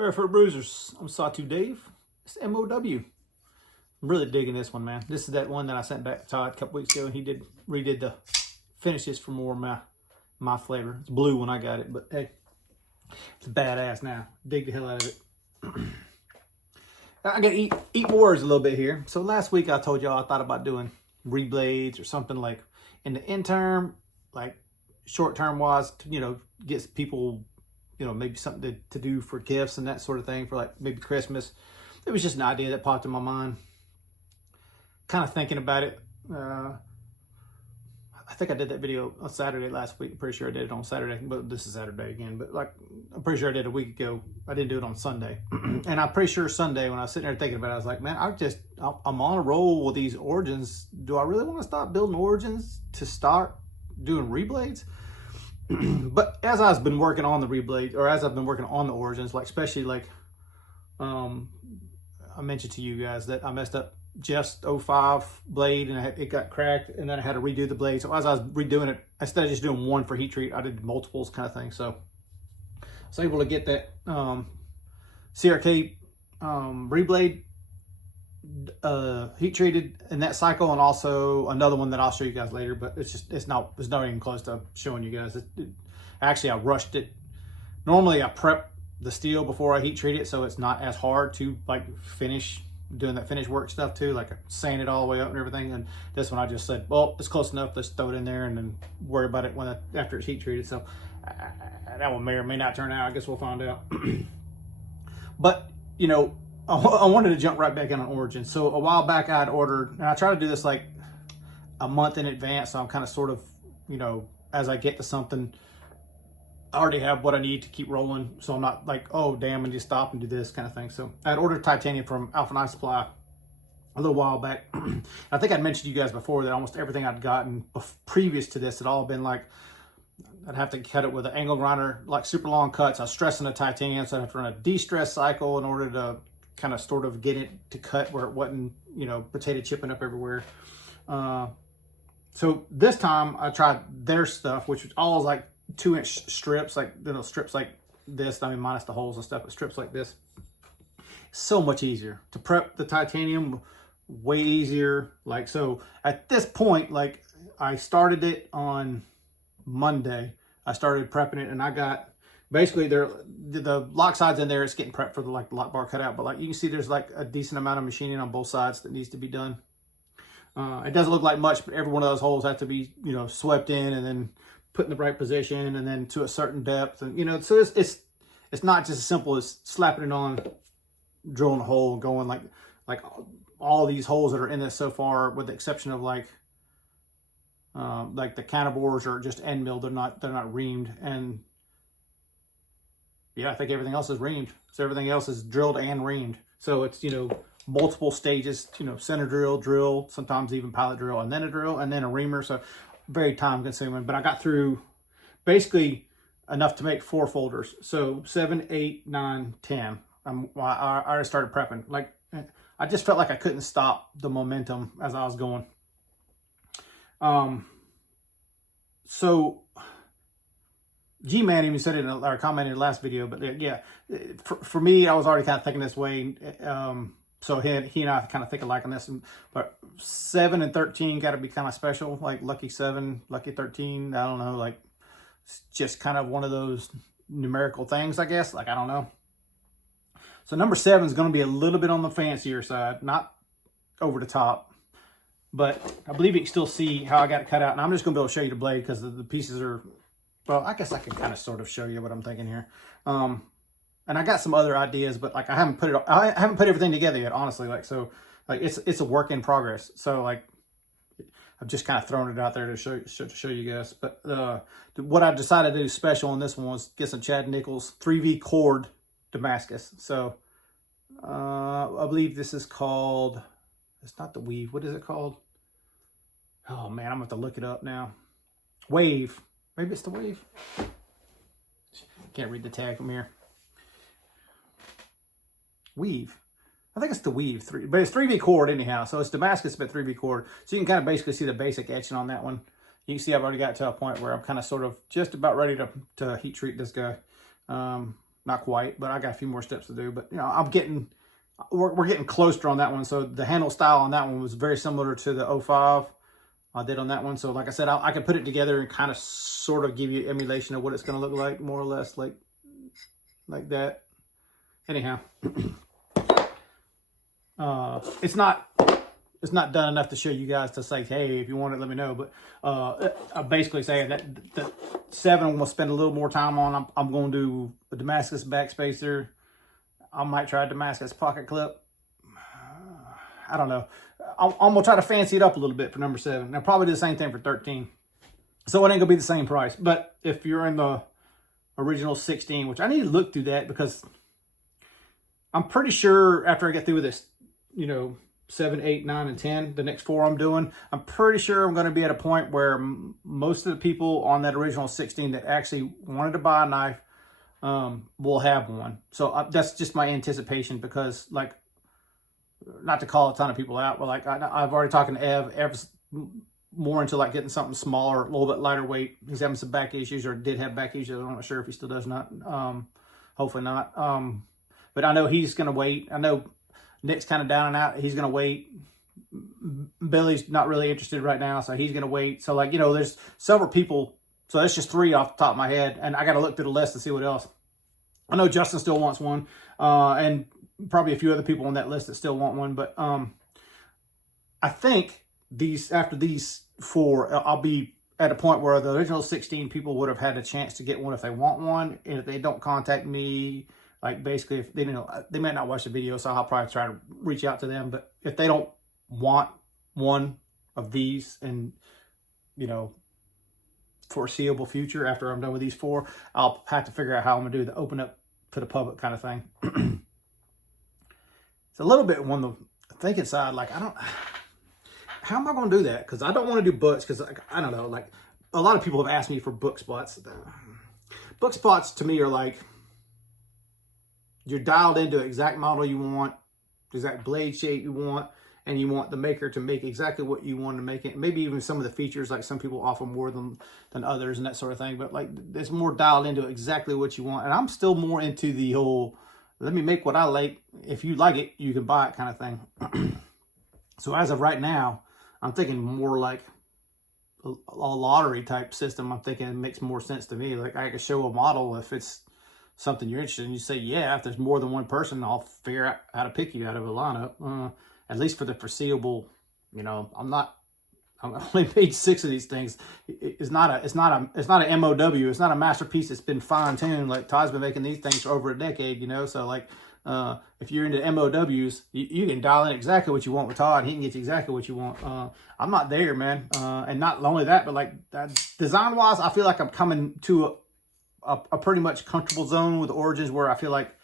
Barefoot Bruisers. I'm Sawtooth Dave. It's MOW. I'm really digging this one, man. This is that one that I sent back to Todd a couple weeks ago, and he redid the finishes for more of my flavor. It's blue when I got it, but hey, it's badass now. Dig the hell out of it. I gotta eat more words a little bit here. So last week I told y'all I thought about doing reblades or something like in the interim, like short term wise, gets people, maybe something to do for gifts and that sort of thing for like maybe Christmas. It was just an idea that popped in my mind. Kind of thinking about it. I think I did that video on Saturday last week. I'm pretty sure I did it on Saturday, but this is Saturday again. But like, I'm pretty sure I did a week ago. I didn't do it on Sunday. And I'm pretty sure Sunday when I was sitting there thinking about it, I was like, man, I'm on a roll with these origins. Do I really want to stop building origins to start doing reblades? But as I've been working on the reblade, or as I've been working on the origins, like especially like, I mentioned to you guys that I messed up Jeff's 05 blade and it got cracked, and then I had to redo the blade. So as I was redoing it, instead of just doing one for heat treat, I did multiples kind of thing. So I was able to get that CRK reblade heat treated in that cycle, and also another one that I'll show you guys later, but it's not even close to showing you guys. Actually, I rushed it. Normally I prep the steel before I heat treat it, so it's not as hard to like finish doing that finish work stuff too, like sand it all the way up and everything. And this one I just said, well, it's close enough, let's throw it in there and then worry about it after it's heat treated. So that one may or may not turn out. I guess we'll find out. But I wanted to jump right back in on origin. So a while back I had ordered, and I try to do this like a month in advance, so I'm kind of sort of, as I get to something, I already have what I need to keep rolling, so I'm not like, oh damn, and just stop and do this kind of thing. So I had ordered titanium from Alpha 9 Supply a little while back. I think I'd mentioned to you guys before that almost everything I'd gotten previous to this had all been like, I'd have to cut it with an angle grinder, like super long cuts. I was stressing the titanium, so I'd have to run a de-stress cycle in order to kind of sort of get it to cut where it wasn't, potato chipping up everywhere. So this time I tried their stuff, which was all like 2-inch strips, like strips like this. I mean, minus the holes and stuff, but strips like this. So much easier to prep the titanium, way easier. Like, so at this point, like I started it on Monday. I started prepping it, and I got basically the lock sides in there. It's getting prepped for the lock bar cut out, but like you can see, there's like a decent amount of machining on both sides that needs to be done. It doesn't look like much, but every one of those holes have to be swept in and then put in the right position and then to a certain depth, and so it's not just as simple as slapping it on, drilling a hole, and going like all these holes that are in this so far, with the exception of like the counterbores are just end milled. They're not reamed, and yeah, I think everything else is reamed. So everything else is drilled and reamed. So it's multiple stages, center drill, sometimes even pilot drill, and then a drill, and then a reamer. So very time consuming, but I got through basically enough to make 4 folders. So 7, 8, 9, 10. I already started prepping. Like, I just felt like I couldn't stop the momentum as I was going. So G-Man even said it or commented in the last video, but yeah, for me, I was already kind of thinking this way. So he and I kind of think alike on this, but 7 and 13 got to be kind of special, like lucky 7, lucky 13. I don't know, like it's just kind of one of those numerical things, I guess. Like, I don't know. So number 7 is going to be a little bit on the fancier side, not over the top, but I believe you can still see how I got it cut out. And I'm just going to be able to show you the blade because the pieces are, well, I guess I can kind of sort of show you what I'm thinking here. And I got some other ideas, but like I haven't put everything together yet, honestly. Like, so like it's a work in progress. So like I've just kind of thrown it out there to show you guys. But what I decided to do special on this one was get some Chad Nichols 3V cord Damascus. So I believe this is called, it's not the weave. What is it called? Oh man, I'm gonna have to look it up now. Wave. Maybe it's the wave. Can't read the tag from here. Weave. I think it's the weave 3, but it's 3V cord anyhow. So it's Damascus, but 3V cord. So you can kind of basically see the basic etching on that one. You can see I've already got to a point where I'm kind of sort of just about ready to heat treat this guy. Not quite, but I got a few more steps to do. But, you know, we're getting closer on that one. So the handle style on that one was very similar to the 05 I did on that one. So like I said, I can put it together and kind of sort of give you emulation of what it's going to look like, more or less like that. Anyhow, it's not done enough to show you guys to say, hey, if you want it, let me know. But I'm basically saying that the 7 we'll spend a little more time on. I'm going to do a Damascus backspacer. I might try a Damascus pocket clip. I don't know. I'm going to try to fancy it up a little bit for number 7. I'll probably do the same thing for 13. So it ain't going to be the same price. But if you're in the original 16, which I need to look through that, because I'm pretty sure after I get through with this, you know, 7, 8, 9, and 10, the next 4 I'm doing, I'm pretty sure I'm going to be at a point where most of the people on that original 16 that actually wanted to buy a knife will have one. So that's just my anticipation, because, like, not to call a ton of people out, but like I've already talked to Ev. Ev's more into like getting something smaller, a little bit lighter weight. He's having some back issues, or did have back issues. I'm not sure if he still does not. Hopefully not. But I know he's going to wait. I know Nick's kind of down and out. He's going to wait. Billy's not really interested right now, so he's going to wait. So, like, you know, there's several people. So that's just 3 off the top of my head, and I got to look through the list to see what else. I know Justin still wants one, and probably a few other people on that list that still want one. But I think after these 4, I'll be at a point where the original 16 people would have had a chance to get one if they want one, and if they don't contact me. Like, basically, if they, you know, they might not watch the video, so I'll probably try to reach out to them. But if they don't want one of these, and, you know, foreseeable future after I'm done with these 4, I'll have to figure out how I'm gonna do the open up to the public kind of thing. It's a little bit on the thinking side. Like, how am I gonna do that? Because I don't want to do books, because I don't know. Like, a lot of people have asked me for book spots. Book spots to me are like, you're dialed into the exact model you want, the exact blade shape you want, and you want the maker to make exactly what you want to make it. Maybe even some of the features, like some people offer more than others and that sort of thing. But like, it's more dialed into exactly what you want. And I'm still more into the whole, let me make what I like. If you like it, you can buy it kind of thing. So as of right now, I'm thinking more like a lottery type system. I'm thinking it makes more sense to me. Like, I can show a model if it's something you're interested in. You say, yeah, if there's more than one person, I'll figure out how to pick you out of a lineup. At least for the foreseeable, you know, I'm only made 6 of these things. It's not an MOW. It's not a masterpiece that's been fine tuned. Like, Todd's been making these things for over a decade, you know. So like, if you're into MOWs, you can dial in exactly what you want with Todd. He can get you exactly what you want. I'm not there, man. And not only that, but like, design wise, I feel like I'm coming to a pretty much comfortable zone with Origins, where I feel like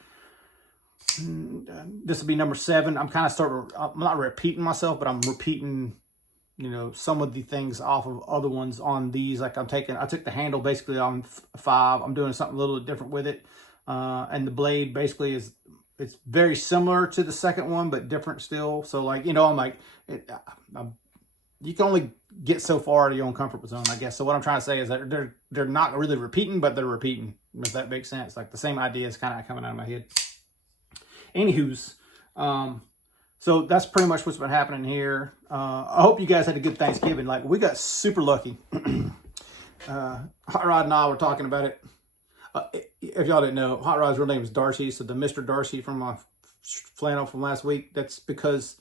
this will be number 7. I'm kind of I'm not repeating myself, but I'm repeating, you know, some of the things off of other ones on these. Like, I took the handle basically on 5. I'm doing something a little different with it. And the blade basically it's very similar to the second one, but different still. So like, you know, I'm like, you can only get so far out of your own comfort zone, I guess. So what I'm trying to say is that they're not really repeating, but they're repeating, if that makes sense. Like, the same idea is kind of coming out of my head. Anywho's, so that's pretty much what's been happening here. I hope you guys had a good Thanksgiving. Like, we got super lucky. Hot Rod and I were talking about it. If y'all didn't know, Hot Rod's real name is Darcy. So the Mr. Darcy from my flannel from last week, that's because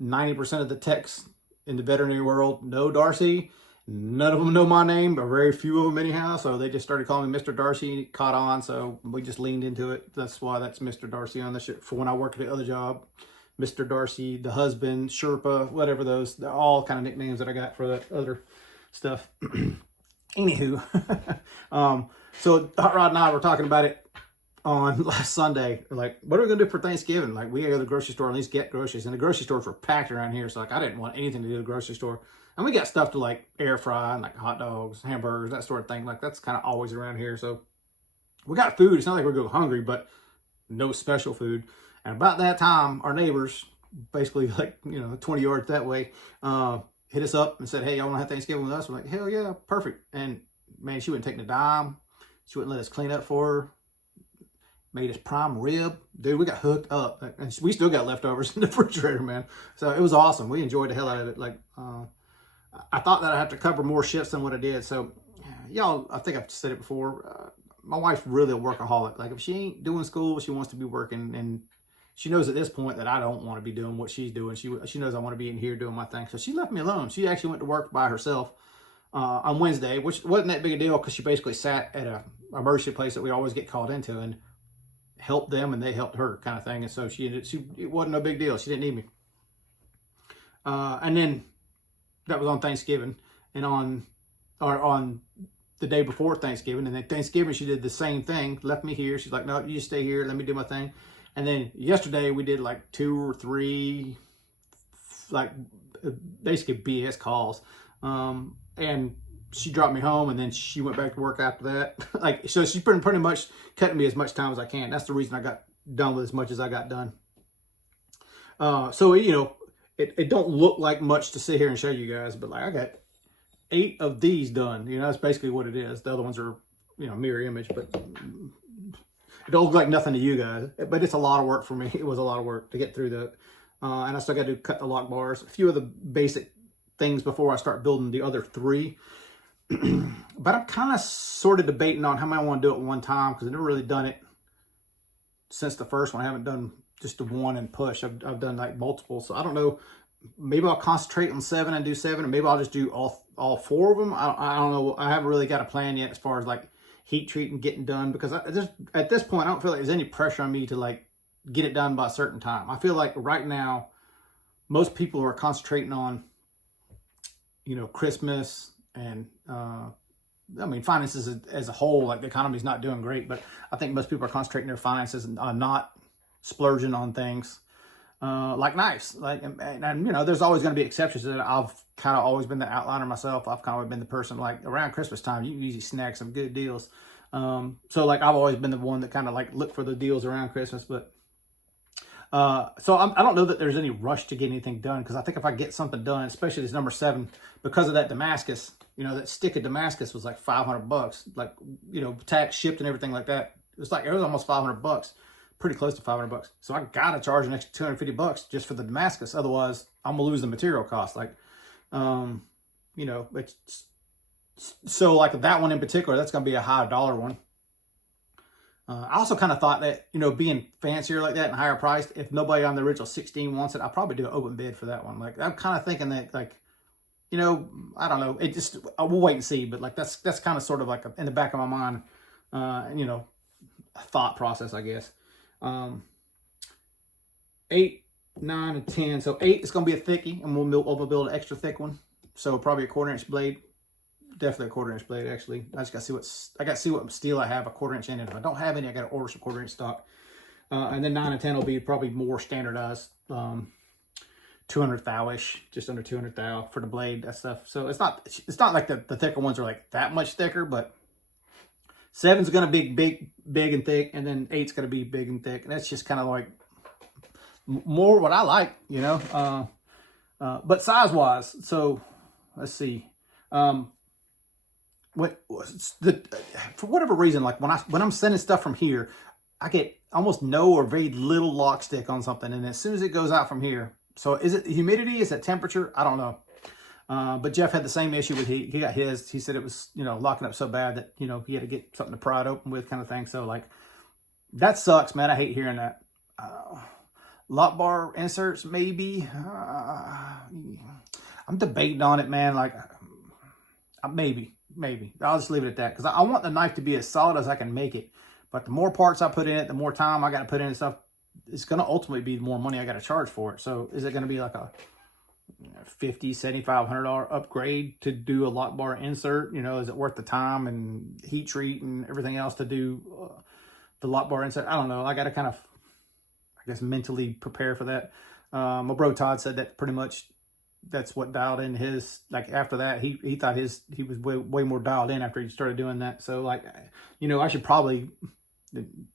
90% of the techs in the veterinary world know Darcy. None of them know my name, but very few of them anyhow. So they just started calling me Mr. Darcy. It caught on, so we just leaned into it. That's why that's Mr. Darcy on the ship. For when I worked at the other job, Mr. Darcy, the husband, Sherpa, whatever those, they're all kind of nicknames that I got for that other stuff. Anywho, so Hot Rod and I were talking about it on last Sunday. Like, what are we gonna do for Thanksgiving? Like, we gotta go to the grocery store and at least get groceries. And the grocery stores were packed around here, so like, I didn't want anything to do with the grocery store. And we got stuff to like air fry, and like hot dogs, hamburgers, that sort of thing. Like, that's kind of always around here. So we got food. It's not like we're going hungry, but no special food. And about that time, our neighbors, basically like, you know, 20 yards that way, hit us up and said, hey, y'all want to have Thanksgiving with us? We're like, hell yeah, perfect. And man, she wouldn't take a dime. She wouldn't let us clean up for her. made us prime rib. Dude, we got hooked up. And we still got leftovers in the refrigerator, man. So it was awesome. We enjoyed the hell out of it. Like, I thought that I'd have to cover more shifts than what I did. So, y'all, I think I've said it before. My wife's really a workaholic. Like, if she ain't doing school, she wants to be working. And she knows at this point that I don't want to be doing what she's doing. She knows I want to be in here doing my thing. So she left me alone. She actually went to work by herself on Wednesday, which wasn't that big a deal because she basically sat at a emergency place that we always get called into and helped them and they helped her kind of thing. And so it wasn't no big deal. She didn't need me. And then that was on Thanksgiving, and on the day before Thanksgiving. And then Thanksgiving, she did the same thing, left me here. She's like, no, you stay here. Let me do my thing. And then yesterday we did like 2 or 3, like basically BS calls. And she dropped me home, and then she went back to work after that. Like, so she's pretty much cutting me as much time as I can. That's the reason I got done with as much as I got done. So, you know, it don't look like much to sit here and show you guys, but like I got 8 of these done. You know, that's basically what it is. The other ones are, you know, mirror image, but it don't look like nothing to you guys. But it's a lot of work for me. It was a lot of work to get through that. And I still got to cut the lock bars, a few of the basic things before I start building the other 3. But I'm kind of sort of debating on how many I want to do at one time, because I've never really done it since the first one. I haven't done just the one and push. I've done like multiple. So I don't know. Maybe I'll concentrate on 7 and do 7, and maybe I'll just do all 4 of them. I don't know. I haven't really got a plan yet as far as like heat treating, getting done, because at this point I don't feel like there's any pressure on me to like get it done by a certain time. I feel like right now most people are concentrating on, you know, Christmas and I mean, finances as a whole, like the economy's not doing great, but I think most people are concentrating their finances on not splurging on things like knives. Like, and you know, there's always going to be exceptions to that. I've kind of always been the outliner myself. I've kind of been the person, like around Christmas time, you can usually snag some good deals. So like I've always been the one that kind of like look for the deals around Christmas, but so I don't know that there's any rush to get anything done, because I think if I get something done, especially this number 7, because of that Damascus, you know, that stick of Damascus was like $500, like, you know, tax, shipped, and everything like that. It was almost $500, pretty close to $500. So I gotta charge an extra $250 just for the Damascus, otherwise I'm gonna lose the material cost. Like, you know, so like that one in particular, that's gonna be a high dollar one. I also kind of thought that, you know, being fancier like that and higher priced, if nobody on the original 16 wants it, I'll probably do an open bid for that one. Like, I'm kind of thinking that, like, you know, I don't know. We'll wait and see. But like, that's kind of sort of like in the back of my mind, you know, a thought process, I guess. 8, 9, and 10. So 8 is going to be a thickie, and we'll build an extra thick one. So probably a 1/4-inch blade. Definitely a 1/4-inch blade, actually. I just got to see what steel I have a 1/4-inch in it. If I don't have any, I got to order some 1/4-inch stock. And then 9 and 10 will be probably more standardized, 200 thou-ish, just under 200 thou for the blade, that stuff. So it's not like the thicker ones are like that much thicker, but 7's going to be big and thick, and then 8's going to be big and thick. And that's just kind of like more what I like, you know. But size-wise, so let's see. For whatever reason, like when I'm sending stuff from here, I get almost no or very little lock stick on something, and as soon as it goes out from here, so is it humidity? Is it temperature? I don't know. But Jeff had the same issue with he got his. He said it was, you know, locking up so bad that, you know, he had to get something to pry it open with, kind of thing. So like that sucks, man. I hate hearing that. Lock bar inserts, maybe. I'm debating on it, man. Like maybe. I'll just leave it at that, because I want the knife to be as solid as I can make it. But the more parts I put in it, the more time I got to put in and stuff, it's going to ultimately be the more money I got to charge for it. So is it going to be like a $50, $7,500 upgrade to do a lock bar insert? You know, is it worth the time and heat treat and everything else to do the lock bar insert? I don't know. I got to kind of, I guess, mentally prepare for that. My bro Todd said that pretty much that's what dialed in his, like after that, he thought he was way more dialed in after he started doing that. So like, you know, I should probably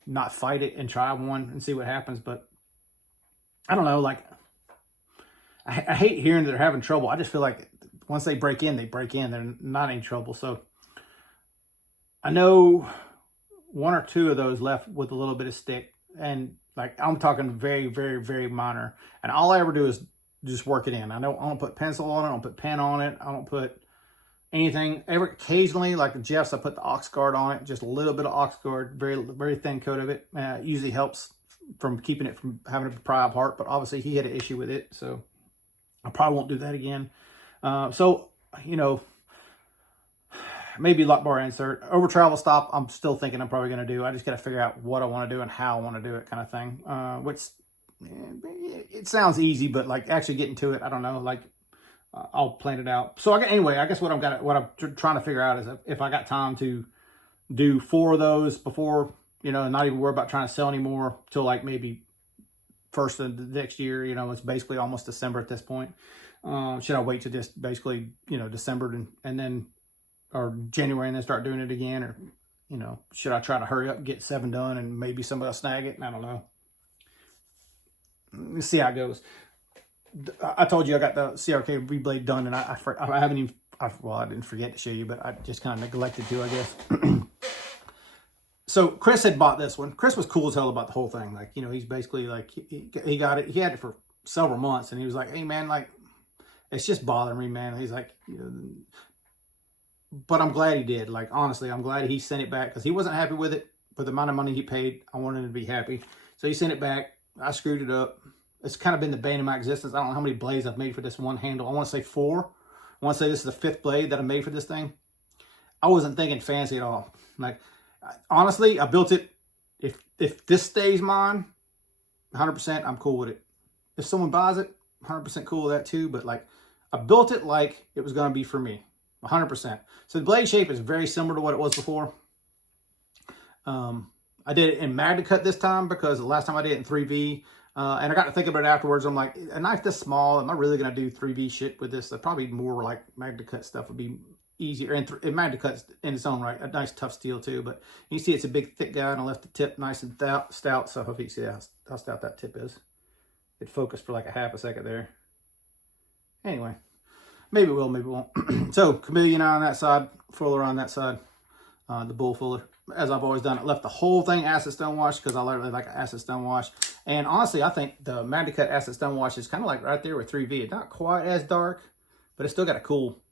not fight it and try one and see what happens. But I don't know, like I hate hearing that they're having trouble. I just feel like once they break in, they break in. They're not in trouble. So I know one or two of those left with a little bit of stick. And like, I'm talking very, very, very minor. And all I ever do is just work it in. I don't put pencil on it. I don't put pen on it. I don't put anything. Occasionally, like the Jeffs, I put the ox guard on it. Just a little bit of ox guard, very, very thin coat of it. Usually helps from keeping it from having to pry apart. But obviously, he had an issue with it. So I probably won't do that again. So, you know, maybe lock bar insert. Over travel stop, I'm still thinking I'm probably going to do. I just got to figure out what I want to do and how I want to do it, kind of thing. Which, it sounds easy, but like actually getting to it, I don't know. Like, I'll plan it out. So anyway, I guess what I'm trying to figure out is if I got time to do 4 of those before, you know, and not even worry about trying to sell anymore till like maybe first of the next year. You know, it's basically almost December at this point. Should I wait to just basically, you know, December and then, or January and then start doing it again? Or, you know, should I try to hurry up and get 7 done and maybe somebody will snag it? I don't know. Let's see how it goes. I told you I got the CRK Reblade done, and I haven't even, well, I didn't forget to show you, but I just kind of neglected to, I guess. So Chris had bought this one. Chris was cool as hell about the whole thing. Like, you know, he's basically like, he got it. He had it for several months, and he was like, hey, man, like, it's just bothering me, man. He's like, you know, but I'm glad he did. Like, honestly, I'm glad he sent it back because he wasn't happy with it. For the amount of money he paid, I wanted him to be happy. So he sent it back. I screwed it up. It's kind of been the bane of my existence. I don't know how many blades I've made for this one handle. I want to say 4. I want to say this is the 5th blade that I made for this thing. I wasn't thinking fancy at all. Like, honestly, I built it. If this stays mine, 100%, I'm cool with it. If someone buys it, 100% cool with that too. But like, I built it like it was going to be for me, 100%. So the blade shape is very similar to what it was before. I did it in Magna Cut this time because the last time I did it in 3V. And I got to think about it afterwards. I'm like, a knife this small, am I really going to do 3V shit with this? Probably more like Magna Cut stuff would be easier. And Magna Cut's in its own right, a nice tough steel too. But you see it's a big thick guy, and I left the tip nice and stout. So I hope you can see how stout that tip is. It focused for like a half a second there. Anyway, maybe it will, maybe it won't. So chameleon eye on that side, fuller on that side, the bull fuller. As I've always done, I left the whole thing acid stone wash because I really like acid stone wash. And honestly, I think the Magna Cut acid stone wash is kind of like right there with 3V. It's not quite as dark, but it's still got a cool,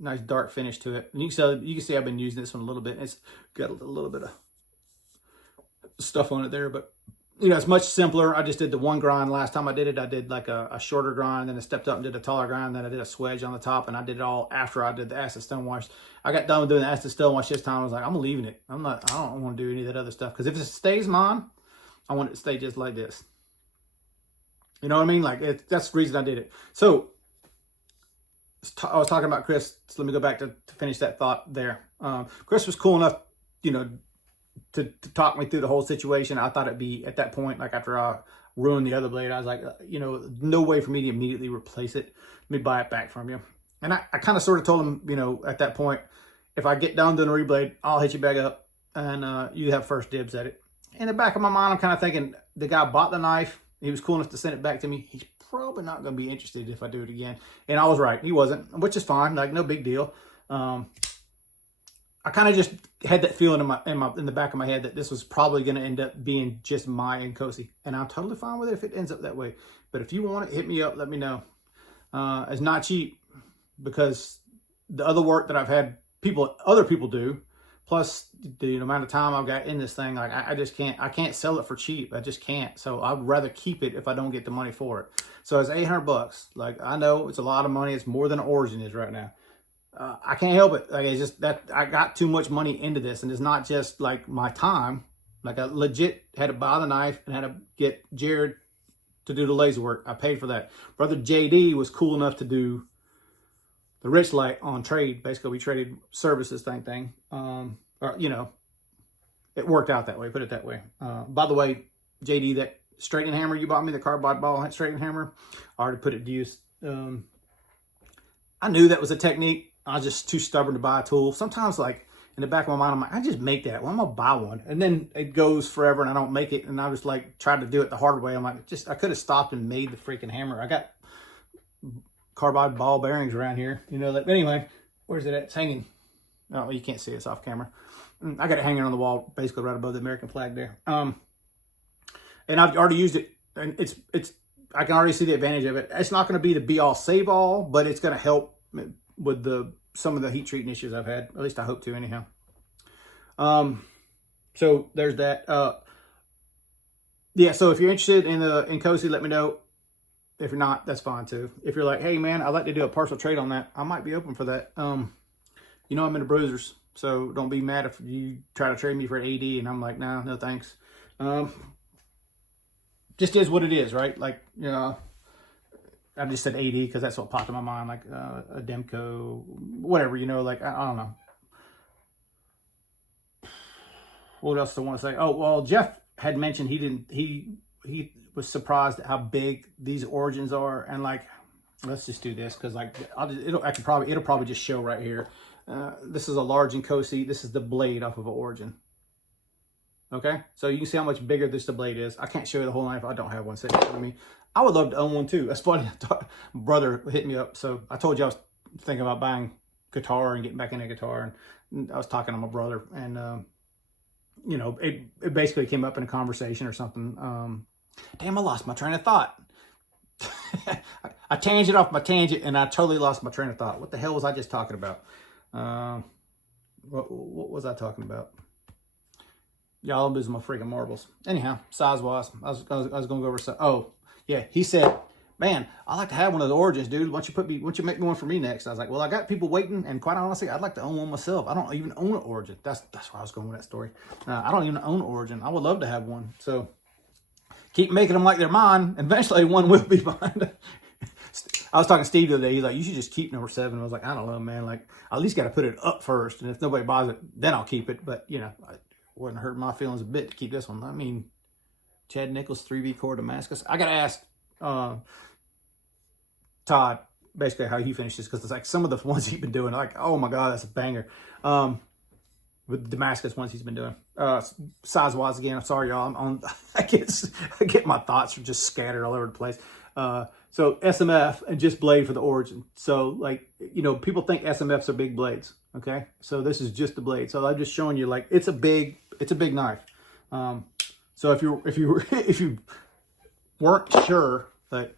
nice dark finish to it. And you can see I've been using this one a little bit. It's got a little bit of stuff on it there, but you know, it's much simpler. I just did the one grind. Last time I did it, I did like a shorter grind, then I stepped up and did a taller grind, then I did a swedge on the top, and I did it all after I did the acid stone wash. I got done with doing the acid stone wash this time. I was like, I'm leaving it. I don't want to do any of that other stuff. Because if it stays mine, I want it to stay just like this. You know what I mean? Like, that's the reason I did it. So, I was talking about Chris. So let me go back to finish that thought there. Chris was cool enough, you know, to talk me through the whole situation. I thought it'd be at that point, like after I ruined the other blade, I was like, you know, no way for me to immediately replace it. Let me buy it back from you. And I kind of sort of told him, you know, at that point, if I get down to the Reblade, I'll hit you back up and you have first dibs at it. In the back of my mind, I'm kind of thinking the guy bought the knife. He was cool enough to send it back to me. He's probably not going to be interested if I do it again. And I was right. He wasn't, which is fine. Like, no big deal. I kind of just had that feeling in the back of my head that this was probably going to end up being just my Inkosi. And I'm totally fine with it if it ends up that way. But if you want it, hit me up. Let me know. It's not cheap because the other work that I've had other people do, plus the amount of time I've got in this thing, like I just can't, I can't sell it for cheap. I just can't. So I'd rather keep it if I don't get the money for it. So it's $800. Like, I know it's a lot of money. It's more than Origin is right now. I can't help it. Like, it's just that I got too much money into this, and it's not just like my time. Like, I legit had to buy the knife and had to get Jared to do the laser work. I paid for that. Brother JD was cool enough to do the Rich Light on trade. Basically, we traded services thing. Or, you know, it worked out that way. Put it that way. By the way, JD, that straightening hammer you bought me, the carbide ball straightening hammer, I already put it to use. I knew that was a technique. I was just too stubborn to buy a tool. Sometimes, like, in the back of my mind, I'm like, I just make that. Well, I'm going to buy one. And then it goes forever and I don't make it. And I was like, tried to do it the hard way. I'm like, I could have stopped and made the freaking hammer. I got carbide ball bearings around here. You know, that. Anyway, where's it at? It's hanging. Oh, you can't see it. It's off camera. I got it hanging on the wall, basically right above the American flag there. And I've already used it, and I can already see the advantage of it. It's not going to be the be all save all, but it's going to help with some of the heat treating issues I've had. At least I hope to, anyhow. So there's that. Yeah. So if you're interested in the Inkosi, let me know. If you're not, that's fine too. If you're like, hey man, I'd like to do a partial trade on that, I might be open for that. You know, I'm into bruisers, so don't be mad if you try to trade me for an AD and I'm like, nah, no thanks. Just is what it is, right? Like, you know, I just said AD because that's what popped in my mind, like a Demko, whatever, you know, like, I don't know. What else do I want to say? Oh, well, Jeff had mentioned he was surprised at how big these origins are, and like, let's just do this because like it'll probably just show right here. This is a large Inkosi. This is the blade off of an origin. Okay, so you can see how much bigger the blade is. I can't show you the whole knife. I don't have one sitting in front of me. I would love to own one too. That's funny. My brother hit me up. So I told you I was thinking about buying guitar and getting back into guitar, and I was talking to my brother, and you know, it basically came up in a conversation or something. Damn, I lost my train of thought. I tangent off my tangent, and I totally lost my train of thought. What the hell was I just talking about? What was I talking about? Y'all, I'm losing my freaking marbles. Anyhow, size-wise, I was going to go over some. Oh, yeah, he said, man, I like to have one of the origins, dude. Why don't you make me one for me next? I was like, well, I got people waiting, and quite honestly, I'd like to own one myself. I don't even own an origin. That's where I was going with that story. I don't even own an origin. I would love to have one. So keep making them like they're mine. Eventually, one will be mine. I was talking to Steve the other day. He's like, you should just keep number 7. I was like, I don't know, man. Like, I at least got to put it up first, and if nobody buys it, then I'll keep it. But, you know, wouldn't hurt my feelings a bit to keep this one. I mean, Chad Nichols 3V Core Damascus. I got to ask Todd basically how he finished this, because it's like some of the ones he's been doing, like, oh my God, that's a banger. With the Damascus ones he's been doing. Size-wise, again, I'm sorry, y'all. I get my thoughts are just scattered all over the place. So SMF and just blade for the origin. So, like, you know, people think SMFs are big blades. Okay, so this is just the blade. So I'm just showing you, like, it's a big knife. So if you weren't sure that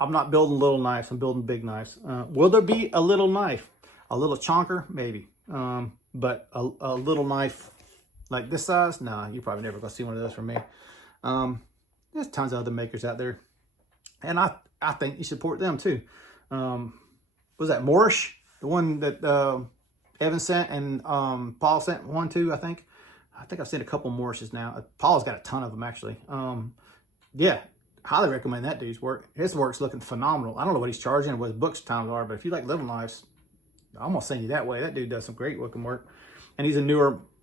I'm not building little knives, I'm building big knives. Will there be a little knife, a little chonker, maybe? But a little knife like this size, nah, you're probably never gonna see one of those from me. There's tons of other makers out there, and I think you support them too. Was that Moorish, the one that Evan sent and Paul sent one too? I think I've seen a couple Moorishes now. Paul's got a ton of them actually. Yeah, highly recommend that dude's work. His work's looking phenomenal. I don't know what he's charging or what his books times are, but if you like little knives, I'm gonna send you that way. That dude does some great looking work, and he's a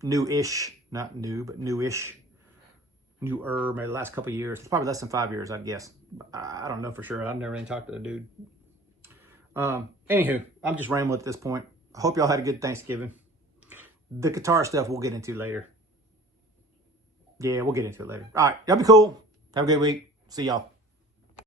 newish, not new, but newer, maybe the last couple of years. It's probably less than 5 years, I'd guess. I don't know for sure. I've never really talked to the dude. Anywho, I'm just rambling at this point. I hope y'all had a good Thanksgiving. The guitar stuff we'll get into later. Yeah, we'll get into it later. All right, y'all be cool. Have a good week. See y'all.